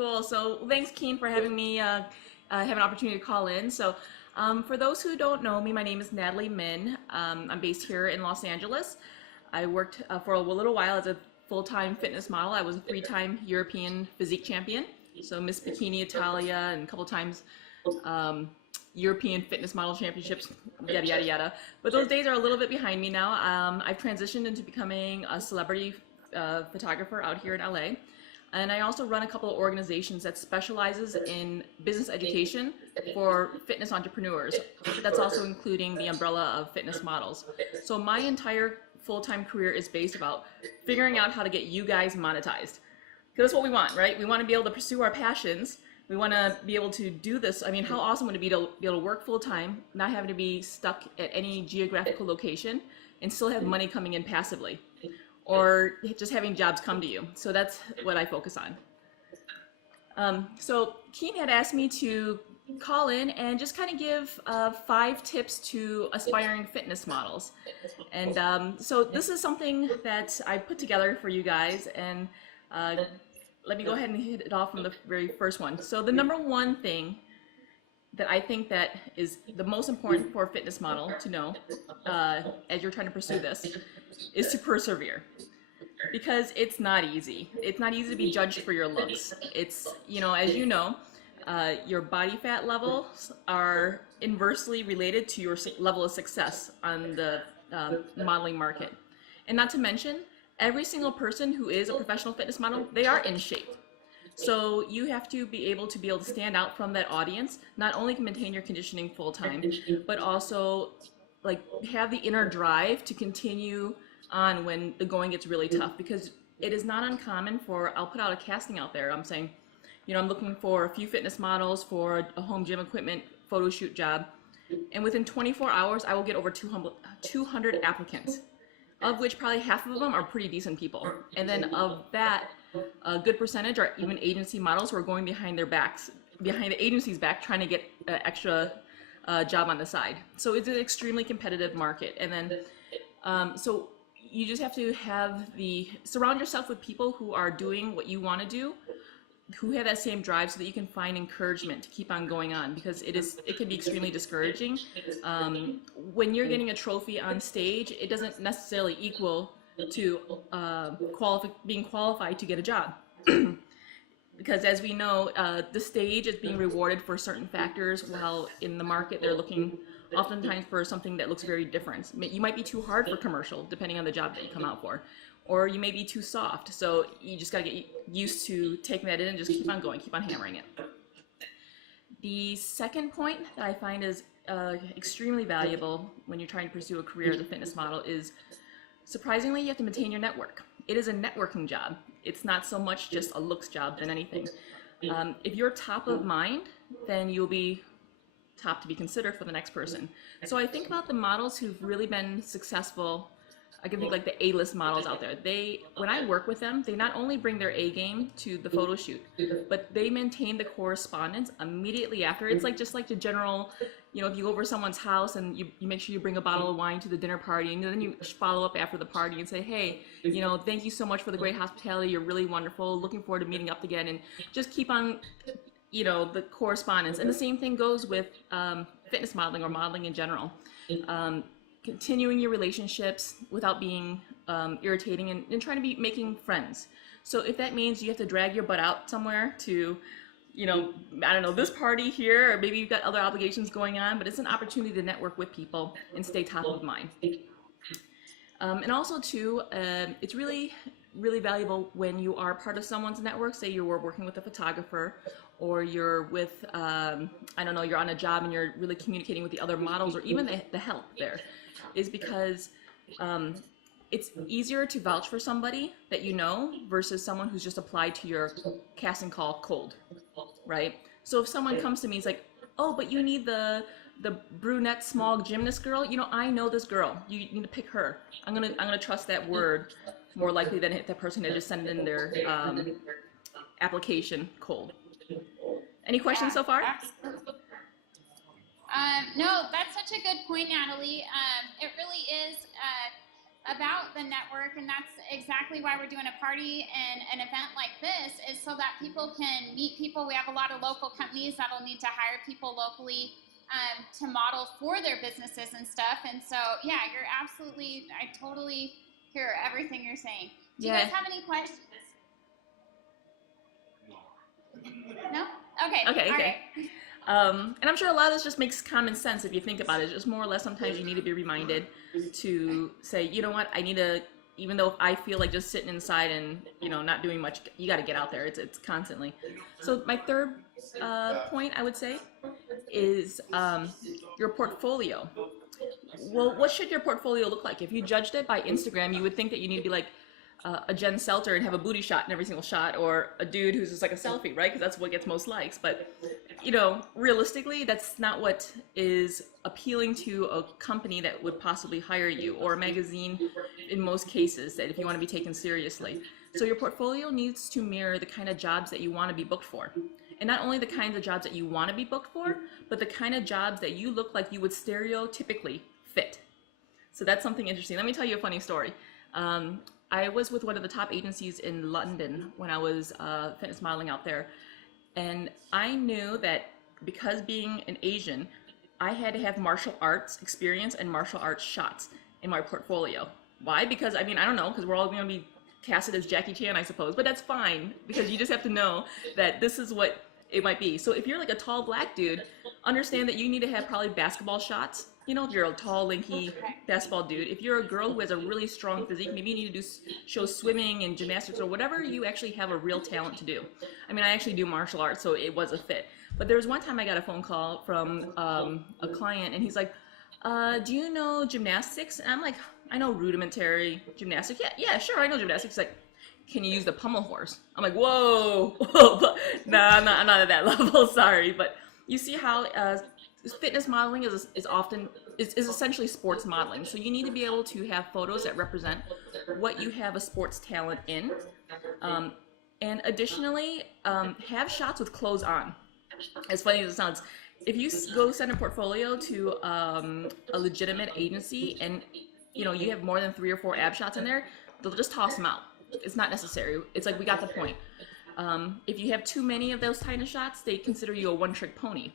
Cool. So thanks, Keen, for having me have an opportunity to call in. So for those who don't know me, my name is Natalie Min. I'm based here in Los Angeles. I worked for a little while as a full-time fitness model. I was a three-time European physique champion, so Miss Bikini Italia, and a couple times European fitness model championships, yada yada yada. But those days are a little bit behind me now. I've transitioned into becoming a celebrity photographer out here in LA. And I also run a couple of organizations that specializes in business education for fitness entrepreneurs. That's also including the umbrella of fitness models. So my entire full-time career is based about figuring out how to get you guys monetized. Because that's what we want, right? We want to be able to pursue our passions. We want to be able to do this. I mean, how awesome would it be to be able to work full-time, not having to be stuck at any geographical location, and still have money coming in passively? Or just having jobs come to you. So that's what I focus on. So Keen had asked me to call in and just kind of give 5 tips to aspiring fitness models. And so this is something that I put together for you guys, and let me go ahead and hit it off from the very first one. So the number one thing that I think that is the most important for a fitness model to know as you're trying to pursue this is to persevere. Because it's not easy. It's not easy to be judged for your looks. It's, as you know, your body fat levels are inversely related to your level of success on the modeling market. And not to mention, every single person who is a professional fitness model, they are in shape. So you have to be able to stand out from that audience, not only can maintain your conditioning full time, but also like have the inner drive to continue on when the going gets really tough. Because it is not uncommon I'll put out a casting out there. I'm saying, I'm looking for a few fitness models for a home gym equipment photo shoot job. And within 24 hours, I will get over 200 applicants, of which probably half of them are pretty decent people. And then of that, a good percentage are even agency models who are going behind the agency's back, trying to get an extra job on the side. So it's an extremely competitive market. And then, so you just have to surround yourself with people who are doing what you want to do, who have that same drive, so that you can find encouragement to keep on going on, because it can be extremely discouraging. When you're getting a trophy on stage, it doesn't necessarily equal to being qualified to get a job. Because as we know, the stage is being rewarded for certain factors, while in the market they're looking oftentimes for something that looks very different. You might be too hard for commercial, depending on the job that you come out for, or you may be too soft. So you just got to get used to taking that in and just keep on going, keep on hammering it. The second point that I find is extremely valuable when you're trying to pursue a career as a fitness model is, surprisingly, you have to maintain your network. It is a networking job. It's not so much just a looks job than anything. If you're top of mind, then you'll be top to be considered for the next person. So I think about the models who've really been successful. I can think like the A-list models out there. When I work with them, they not only bring their A game to the photo shoot, but they maintain the correspondence immediately after. It's like just like the general, if you go over someone's house and you make sure you bring a bottle of wine to the dinner party, and then you follow up after the party and say, hey, thank you so much for the great hospitality. You're really wonderful. Looking forward to meeting up again, and just keep on the correspondence. And the same thing goes with fitness modeling or modeling in general. Continuing your relationships without being irritating, and trying to be making friends. So if that means you have to drag your butt out somewhere to, I don't know, this party here, or maybe you've got other obligations going on, but it's an opportunity to network with people and stay top of mind. And also too, it's really, really valuable when you are part of someone's network. Say you were working with a photographer, or you're with, I don't know, you're on a job and you're really communicating with the other models, or even the help there, is because it's easier to vouch for somebody that you know versus someone who's just applied to your casting call cold, right? So if someone comes to me, it's like, oh, but you need the brunette small gymnast girl. I know this girl. You need to pick her. I'm gonna trust that word more likely than the person that just sent in their application cold. Any questions so far? No, that's such a good point, Natalie. It really is about the network, and that's exactly why we're doing a party and an event like this, is so that people can meet people. We have a lot of local companies that'll need to hire people locally to model for their businesses and stuff. And so, yeah, you're absolutely, I totally hear everything you're saying. Do you guys have any questions? No? Okay. Okay. All right. And I'm sure a lot of this just makes common sense if you think about it. It's just more or less sometimes you need to be reminded to say, you know what, I need to, even though I feel like just sitting inside and, you know, not doing much, you got to get out there. It's constantly. So my third point, I would say, is your portfolio. Well, what should your portfolio look like? If you judged it by Instagram, you would think that you need to be like a Jen Selter and have a booty shot in every single shot, or a dude who's just like a selfie, right? Because that's what gets most likes. But, you know, realistically, that's not what is appealing to a company that would possibly hire you, or a magazine in most cases, that if you want to be taken seriously. So your portfolio needs to mirror the kind of jobs that you want to be booked for. And not only the kinds of jobs that you want to be booked for, but the kind of jobs that you look like you would stereotypically fit. So that's something interesting. Let me tell you a funny story. I was with one of the top agencies in London when I was fitness modeling out there. And I knew that because being an Asian, I had to have martial arts experience and martial arts shots in my portfolio. Why? Because, I mean, I don't know, because we're all going to be casted as Jackie Chan, I suppose, but that's fine, because you just have to know that this is what it might be. So if you're like a tall black dude, understand that you need to have probably basketball shots. You know, if you're a tall, lanky basketball dude. If you're a girl who has a really strong physique, maybe you need to do show swimming and gymnastics or whatever you actually have a real talent to do. I mean, I actually do martial arts, so it was a fit. But there was one time I got a phone call from a client, and he's like, do you know gymnastics? And I'm like, I know rudimentary gymnastics. Yeah, sure, I know gymnastics. He's like, can you use the pommel horse? I'm like, whoa, nah, I'm not at that level, sorry. But you see how fitness modeling is essentially sports modeling. So you need to be able to have photos that represent what you have a sports talent in. And additionally, have shots with clothes on. As funny as it sounds, if you go send a portfolio to a legitimate agency and you know you have more than 3 or 4 ab shots in there, they'll just toss them out. It's not necessary. It's like, we got the point. If you have too many of those kind of shots, they consider you a one-trick pony.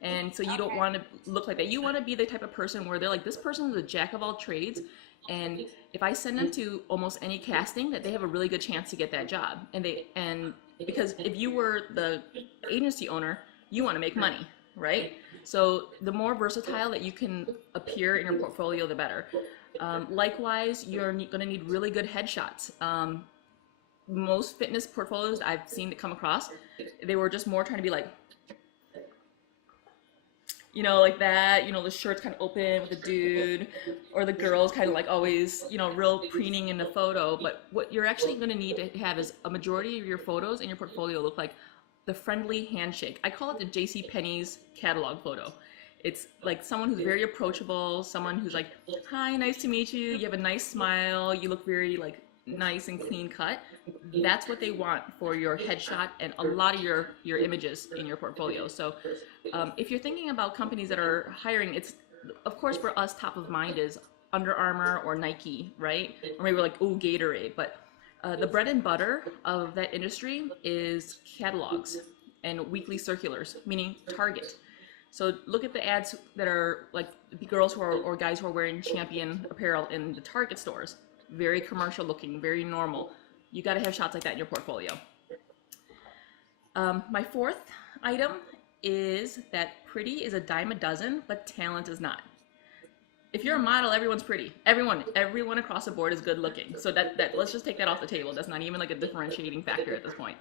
And so you don't want to look like that. You want to be the type of person where they're like, this person is a jack of all trades, and if I send them to almost any casting, that they have a really good chance to get that job. And because if you were the agency owner, you want to make money, right? So the more versatile that you can appear in your portfolio, the better. Likewise, you're going to need really good headshots. Most fitness portfolios I've seen that come across, they were just more trying to be like, you know, like that, you know, the shirt's kind of open with the dude, or the girl's kind of like always, you know, real preening in the photo. But what you're actually going to need to have is a majority of your photos in your portfolio look like the friendly handshake. I call it the JCPenney's catalog photo. It's like someone who's very approachable, someone who's like, hi, nice to meet you, you have a nice smile, you look very like nice and clean cut. That's what they want for your headshot and a lot of your images in your portfolio. So if you're thinking about companies that are hiring, it's, of course, for us, top of mind is Under Armour or Nike, right? Or maybe we're like, oh, Gatorade. But the bread and butter of that industry is catalogs and weekly circulars, meaning Target. So look at the ads that are like girls who are, or guys who are wearing Champion apparel in the Target stores. Very commercial looking, very normal. You got to have shots like that in your portfolio. My fourth item is that pretty is a dime a dozen, but talent is not. If you're a model, everyone's pretty. Everyone across the board is good looking. So that let's just take that off the table. That's not even like a differentiating factor at this point.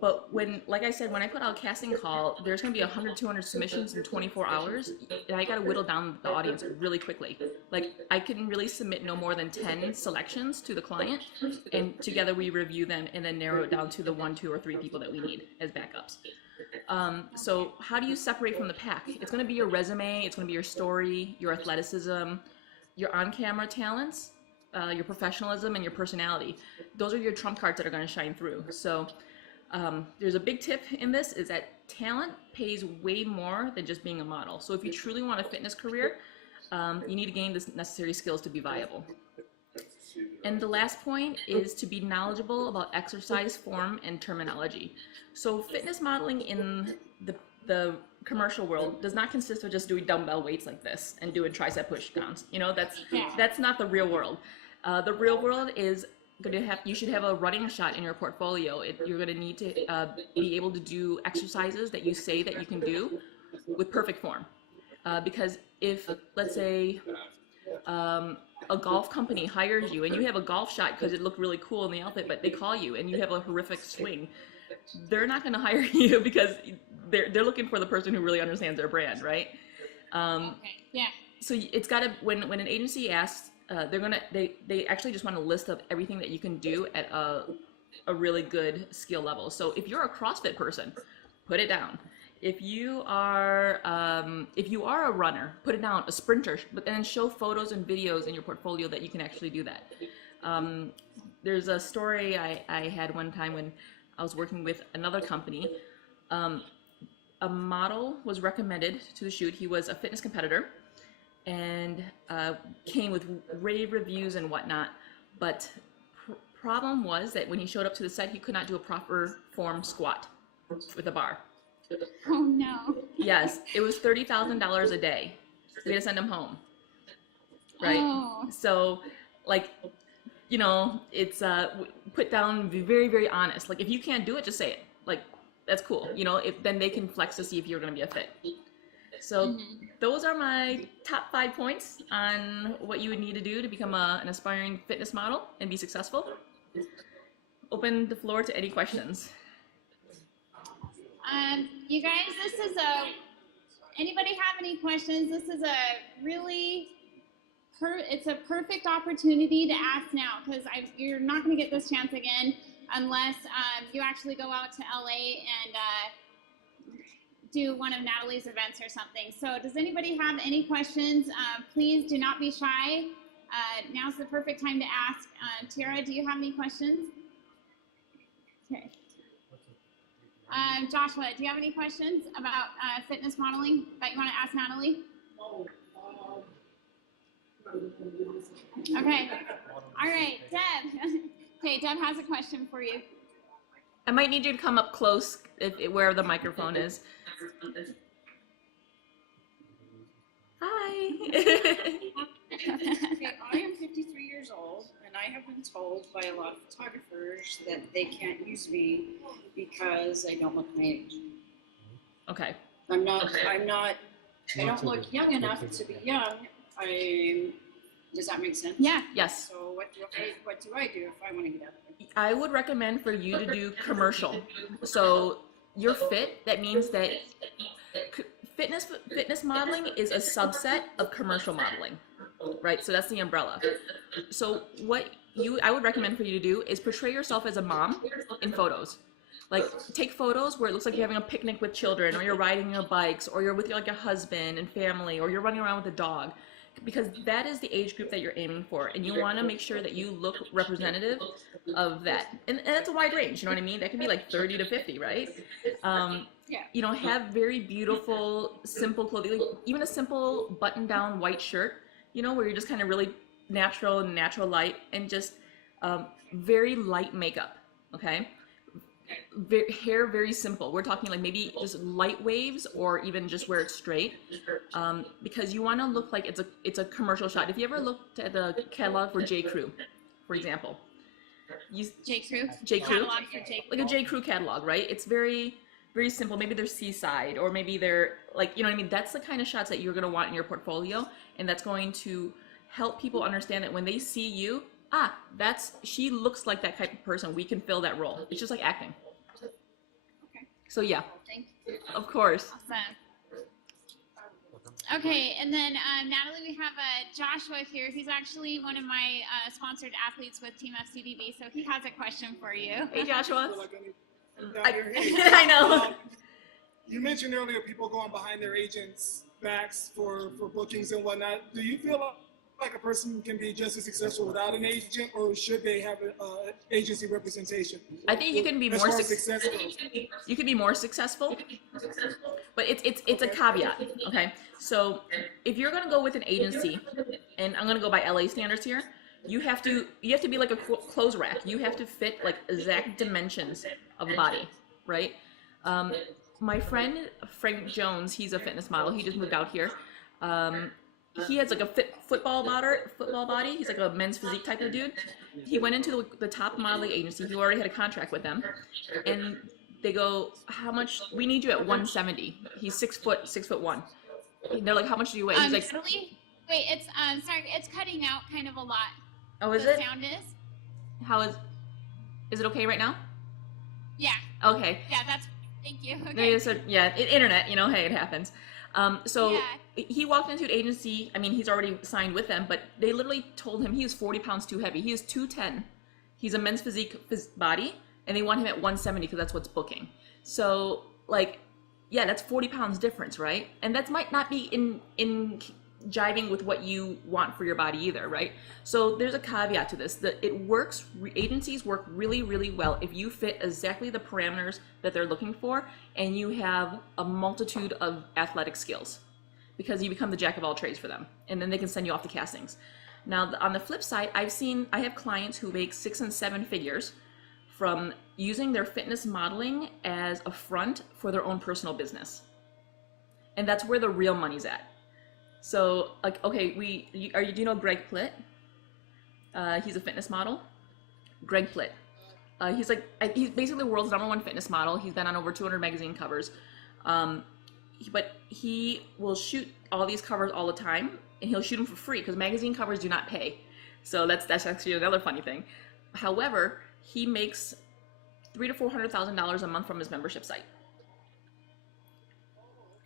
But when, like I said, when I put out a casting call, there's going to be 100, 200 submissions in 24 hours, and I got to whittle down the audience really quickly. Like, I can really submit no more than 10 selections to the client, and together we review them and then narrow it down to the 1, 2, or 3 people that we need as backups. So how do you separate from the pack? It's going to be your resume, it's going to be your story, your athleticism, your on-camera talents, your professionalism, and your personality. Those are your trump cards that are going to shine through. So there's a big tip in this, is that talent pays way more than just being a model. So if you truly want a fitness career, you need to gain the necessary skills to be viable. And the last point is to be knowledgeable about exercise form and terminology. So fitness modeling in the commercial world does not consist of just doing dumbbell weights like this and doing tricep push downs. You know, that's not the real world. The real world is you should have a running shot in your portfolio. You're going to need to be able to do exercises that you say that you can do with perfect form. Because if, let's say, a golf company hires you and you have a golf shot because it looked really cool in the outfit, but they call you and you have a horrific swing, they're not going to hire you because they're looking for the person who really understands their brand, right? Okay. Yeah. So it's got to, when an agency asks, they actually just want a list of everything that you can do at a really good skill level. So if you're a CrossFit person, put it down. If you are a runner, put it down. A sprinter, but then show photos and videos in your portfolio that you can actually do that. There's a story I had one time when I was working with another company. A model was recommended to the shoot. He was a fitness competitor and came with rave reviews and whatnot. But problem was that when he showed up to the set, he could not do a proper form squat with a bar. Oh no. Yes, it was $30,000 a day. We had to send him home. Right? Oh. So, like, you know, it's put down, be very, very honest. Like, if you can't do it, just say it. Like, that's cool. You know, then they can flex to see if you're going to be a fit. So those are my top 5 points on what you would need to do to become an aspiring fitness model and be successful. Open the floor to any questions. You guys, anybody have any questions? This is a really, it's a perfect opportunity to ask now, because you're not going to get this chance again unless you actually go out to LA and do one of Natalie's events or something. So does anybody have any questions? Please do not be shy. Now's the perfect time to ask. Tara, do you have any questions? Okay. Joshua, do you have any questions about fitness modeling that you want to ask Natalie? Okay. All right, Deb. Okay, Deb has a question for you. I might need you to come up close where the microphone is. Hi. Okay, I am 53 years old, and I have been told by a lot of photographers that they can't use me because I don't look my age. Okay. I don't look young enough to be young. Does that make sense? Yeah. Yes. So what do I do if I want to get out there? I would recommend for you to do commercial. So you're fit, that means that fitness modeling is a subset of commercial modeling, right? So that's the umbrella. So what I would recommend for you to do is portray yourself as a mom in photos. Like, take photos where it looks like you're having a picnic with children, or you're riding your bikes, or you're with your husband and family, or you're running around with a dog, because that is the age group that you're aiming for, and you want to make sure that you look representative of that. And that's a wide range, you know what I mean? That can be like 30 to 50, right? Yeah. You know, have very beautiful, simple clothing, like even a simple button-down white shirt, you know, where you're just kind of really natural light, and just very light makeup, okay? Hair very simple. We're talking like maybe just light waves, or even just wear it straight, because you want to look like it's a commercial shot. If you ever looked at the catalog for J. Crew, for example, J. Crew? Catalog for J. Like a J. Crew catalog, right? It's very, very simple. Maybe they're seaside, or maybe they're like, you know what I mean? That's the kind of shots that you're going to want in your portfolio, and that's going to help people understand that when they see you, she looks like that type of person. We can fill that role. It's just like acting. Okay. So yeah. Thank you. Of course. Awesome. Okay, and then Natalie, we have Joshua here. He's actually one of my sponsored athletes with Team FCDB, so he has a question for you. Hey, Joshua. I know. You mentioned earlier people going behind their agents' backs for bookings and whatnot. Do you feel like a person can be just as successful without an agent, or should they have an agency representation? I think you can be As more far as success goes. you can be more successful, but it's a caveat. Okay, so if you're gonna go with an agency, and I'm gonna go by LA standards here, you have to be like a clothes rack. You have to fit like exact dimensions of the body, right? My friend Frank Jones, he's a fitness model. He just moved out here. He has like a football body. He's like a men's physique type of dude. He went into the top modeling agency. He already had a contract with them, and they go, "How much? We need you at 170." He's 6'1". They're like, "How much do you weigh?" He's like, Natalie? Wait, it's sorry, it's cutting out kind of a lot. "Oh, is the it? sound is? How is it okay right now?" Yeah. Okay. Yeah, that's. Thank you. Okay. They said, yeah, internet, hey, it happens. So Yeah. he walked into an agency. I mean, he's already signed with them, but they literally told him he was 40 pounds too heavy. He is 210. He's a men's physique body, and they want him at 170 because that's what's booking. So, like, yeah, that's 40 pounds difference, right? And that might not be in jiving with what you want for your body either, right? So there's a caveat to this, that it works, agencies work really, really well if you fit exactly the parameters that they're looking for and you have a multitude of athletic skills, because you become the jack of all trades for them, and then they can send you off to castings. Now, on the flip side, I have clients who make 6 and 7 figures from using their fitness modeling as a front for their own personal business. And that's where the real money's at. So, like, okay, do you know Greg Plitt? He's a fitness model. Greg Plitt. He's basically the world's #1 fitness model. He's been on over 200 magazine covers. But he will shoot all these covers all the time, and he'll shoot them for free because magazine covers do not pay. So that's actually another funny thing. However, he makes $300,000 to $400,000 a month from his membership site,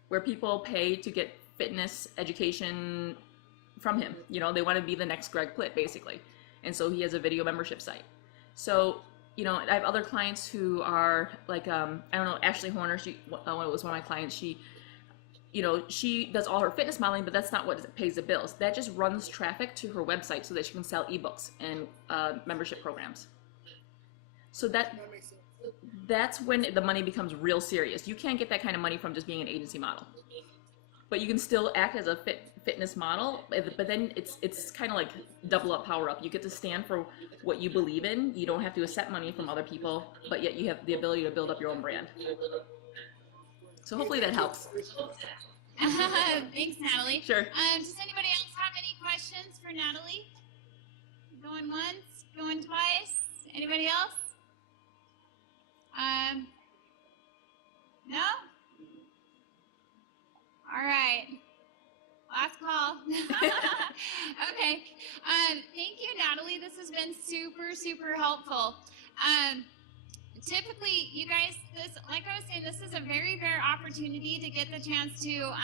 where people pay to get fitness education from him. They want to be the next Greg Plitt, basically. And so he has a video membership site. So, I have other clients who are like, I don't know, Ashley Horner, she was one of my clients. She does all her fitness modeling, but that's not what pays the bills. That just runs traffic to her website so that she can sell ebooks and membership programs. So That makes sense. that's when the money becomes real serious. You can't get that kind of money from just being an agency model. But you can still act as a fitness model, but then it's kind of like double up, power up. You get to stand for what you believe in. You don't have to accept money from other people, but yet you have the ability to build up your own brand. So hopefully that helps. Thanks, Natalie. Sure. Does anybody else have any questions for Natalie? Going once, going twice. Anybody else? No? All right. Last call. Okay. Thank you, Natalie. This has been super, super helpful. Typically, you guys, like I was saying, this is a very rare opportunity to get the chance to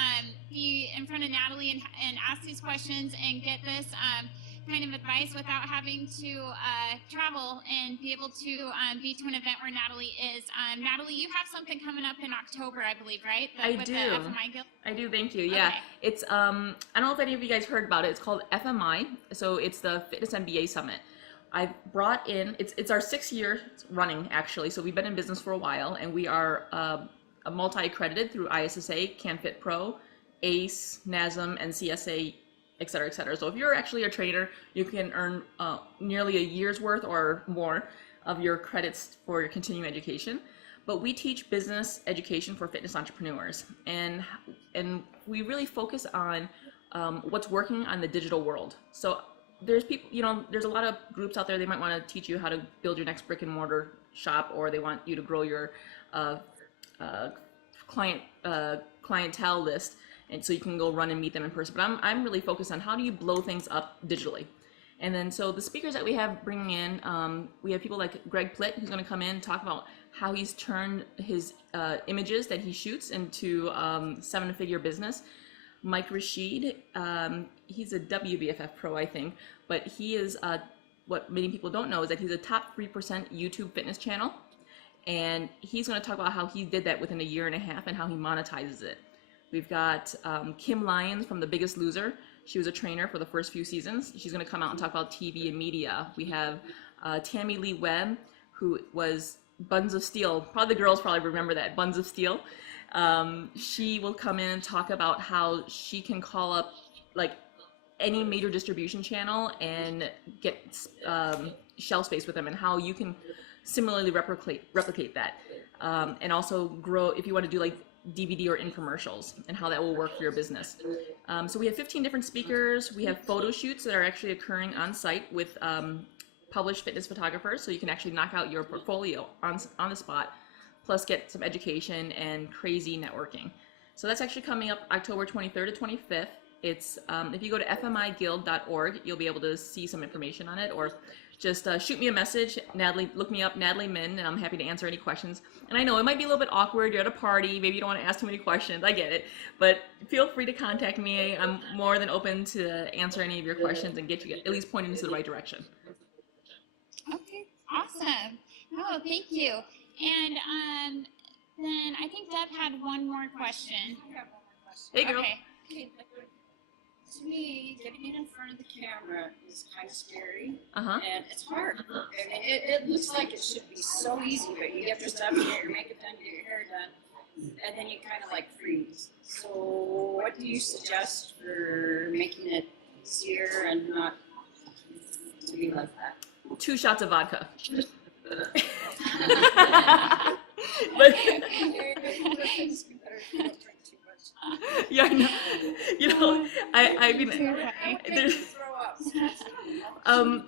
be in front of Natalie and ask these questions and get this kind of advice without having to travel and be able to be to an event where Natalie is. Natalie, you have something coming up in October, I believe, right? I do. The FMI Guild? I do, thank you. Yeah. Okay. It's I don't know if any of you guys heard about it. It's called FMI. So it's the Fitness MBA Summit. I've brought in, it's our 6th year running, actually. So we've been in business for a while, and we are a multi-accredited through ISSA, CanFit Pro, ACE, NASM, and CSA, et cetera, et cetera. So if you're actually a trainer, you can earn nearly a year's worth or more of your credits for your continuing education. But we teach business education for fitness entrepreneurs, and we really focus on what's working on the digital world. So there's people, there's a lot of groups out there. They might want to teach you how to build your next brick and mortar shop, or they want you to grow your clientele list, and so you can go run and meet them in person. But I'm really focused on how do you blow things up digitally. And then so the speakers that we have bringing in, we have people like Greg Plitt, who's going to come in and talk about how he's turned his images that he shoots into 7-figure business. Mike Rashid, he's a WBFF pro, I think, but he is, what many people don't know is that he's a top 3% YouTube fitness channel, and he's going to talk about how he did that within a year and a half and how he monetizes it. We've got Kim Lyons from The Biggest Loser. She was a trainer for the first few seasons. She's going to come out and talk about TV and media. We have Tammy Lee Webb, who was Buns of Steel. Probably the girls probably remember that, Buns of Steel. She will come in and talk about how she can call up like any major distribution channel and get shelf space with them, and how you can similarly replicate that, and also grow if you want to do like DVD or infomercials, and how that will work for your business. So we have 15 different speakers. We have photo shoots that are actually occurring on site with published fitness photographers, so you can actually knock out your portfolio on the spot, plus get some education and crazy networking. So that's actually coming up October 23rd to 25th. It's if you go to fmiguild.org, you'll be able to see some information on it, or just shoot me a message. Natalie, look me up, Natalie Min, and I'm happy to answer any questions. And I know it might be a little bit awkward. You're at a party, maybe you don't want to ask too many questions. I get it, but feel free to contact me. I'm more than open to answer any of your questions and get you at least pointed into the right direction. Okay, awesome. Oh, thank you. And then I think Deb had one more question. I have one more question. Hey, girl. Okay. To me, getting in front of the camera is kind of scary, Uh-huh. and it's hard. I mean, it looks like it should be so easy, but you get dressed up, you get your makeup done, you get your hair done, and then you kind of like freeze. So what do you suggest for making it easier and not to be like that? 2 shots of vodka. But yeah, I know. You know, I mean, there's, I'm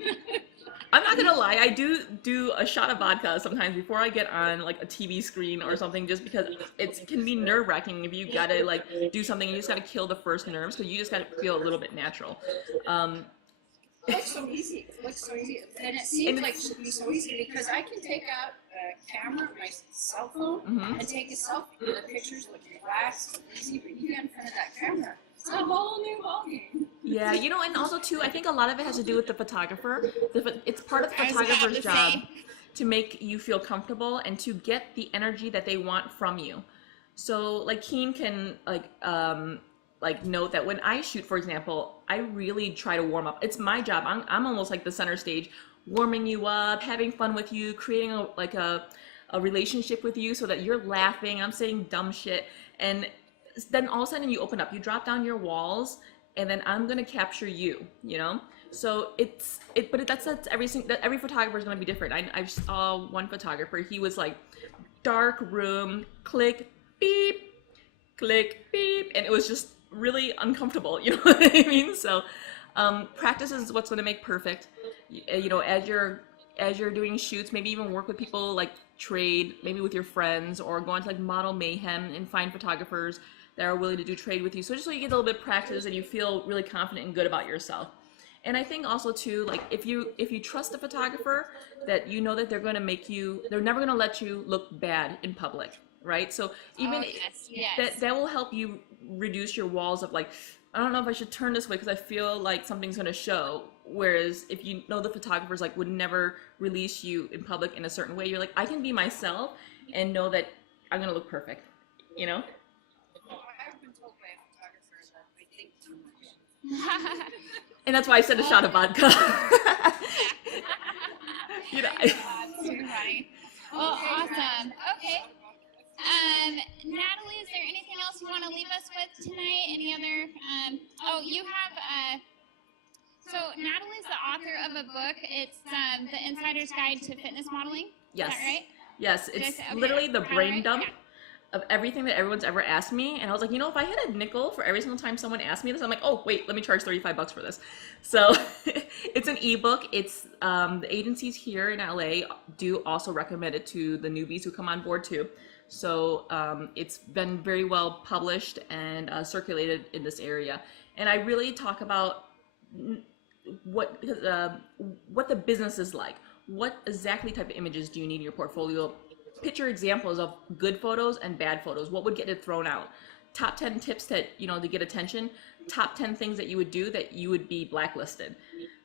not gonna lie, I do a shot of vodka sometimes before I get on like a TV screen or something, just because it can be nerve-wracking if you gotta like do something and you just gotta kill the first nerves, because you just gotta feel a little bit natural. It looks so easy. It looks so easy. And it seems like it should be so easy, because I can take out a camera, my cell phone, and take a selfie. The pictures look fast and easy, but you get in front of that camera, it's a whole new ballgame. Yeah, you know, and also too, I think a lot of it has to do with the photographer. It's part of the photographer's job to make you feel comfortable and to get the energy that they want from you. So like Keen can like note that when I shoot, for example, I really try to warm up. It's my job. I'm almost like the center stage, warming you up, having fun with you, creating a relationship with you so that you're laughing, I'm saying dumb shit, and then all of a sudden you open up, you drop down your walls, and then I'm gonna capture you, you know? So that's every photographer is gonna be different. I saw one photographer, he was like, dark room, click, beep, and it was just really uncomfortable, you know what I mean? So practice is what's going to make perfect. You know, as you're doing shoots, maybe even work with people, like trade, maybe with your friends, or go on to like Model Mayhem and find photographers that are willing to do trade with you. So just so you get a little bit of practice and you feel really confident and good about yourself. And I think also too, like if you trust a photographer, that you know that they're going to they're never going to let you look bad in public. Right? So even that will help you reduce your walls of like, I don't know if I should turn this way because I feel like something's going to show. Whereas if you know the photographers like would never release you in public in a certain way, you're like, I can be myself and know that I'm going to look perfect, you know? I've been told by photographers that I think too much. And that's why I said a shot of vodka. You know. That's too funny. Well, awesome. Okay. Natalie, is there anything else you want to leave us with tonight? Any other? You have. So Natalie's the author of a book. It's The Insider's Guide to Fitness Modeling. Yes. Is that right? Yes, it's literally the brain dump of everything that everyone's ever asked me. And I was like, you know, if I had a nickel for every single time someone asked me this, I'm like, oh wait, let me charge $35 for this. So it's an ebook. It's the agencies here in LA do also recommend it to the newbies who come on board too. So it's been very well published and circulated in this area. And I really talk about what the business is like. What exactly type of images do you need in your portfolio? Picture examples of good photos and bad photos. What would get it thrown out? Top 10 tips that, you know, to get attention. Top 10 things that you would do that you would be blacklisted,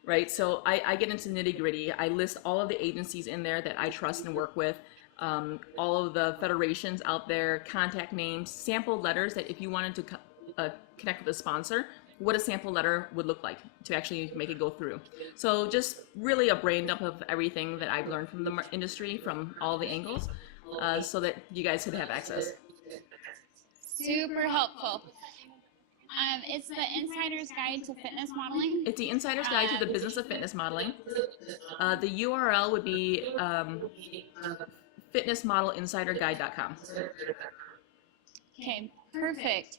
right? So I get into nitty gritty. I list all of the agencies in there that I trust and work with. All of the federations out there, contact names, sample letters that if you wanted to connect with a sponsor, what a sample letter would look like to actually make it go through. So just really a brain dump of everything that I've learned from the industry from all the angles, so that you guys could have access. Super helpful. It's the Insider's Guide to Fitness Modeling. It's the Insider's Guide to the Business of Fitness Modeling. The URL would be fitnessmodelinsiderguide.com. Okay, perfect.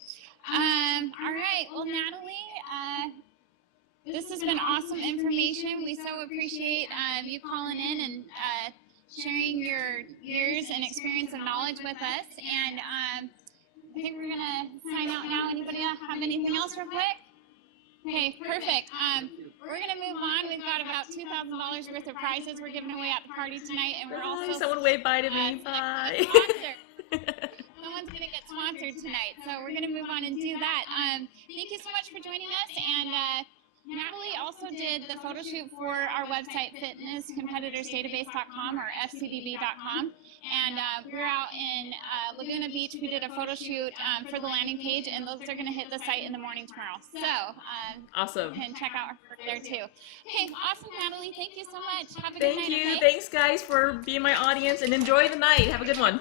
All right, well, Natalie, this has been awesome information. We so appreciate you calling in and sharing your years and experience and knowledge with us. And I think we're gonna sign out now. Anybody else have anything else real quick? Okay, perfect. We're gonna move on. We've got about $2,000 worth of prizes we're giving away at the party tonight, and we're also someone wave bye to me. Bye. Someone's gonna get sponsored tonight, so we're gonna move on and do that. Thank you so much for joining us. And Natalie also did the photo shoot for our website, fitnesscompetitorsdatabase.com or fcdb.com. And we're out in Laguna Beach. We did a photo shoot for the landing page, and those are going to hit the site in the morning tomorrow. So awesome. You can check out our work there too. Okay, awesome, Natalie. Thank you so much. Have a good night. Thank you. Okay? Thanks, guys, for being my audience, and enjoy the night. Have a good one.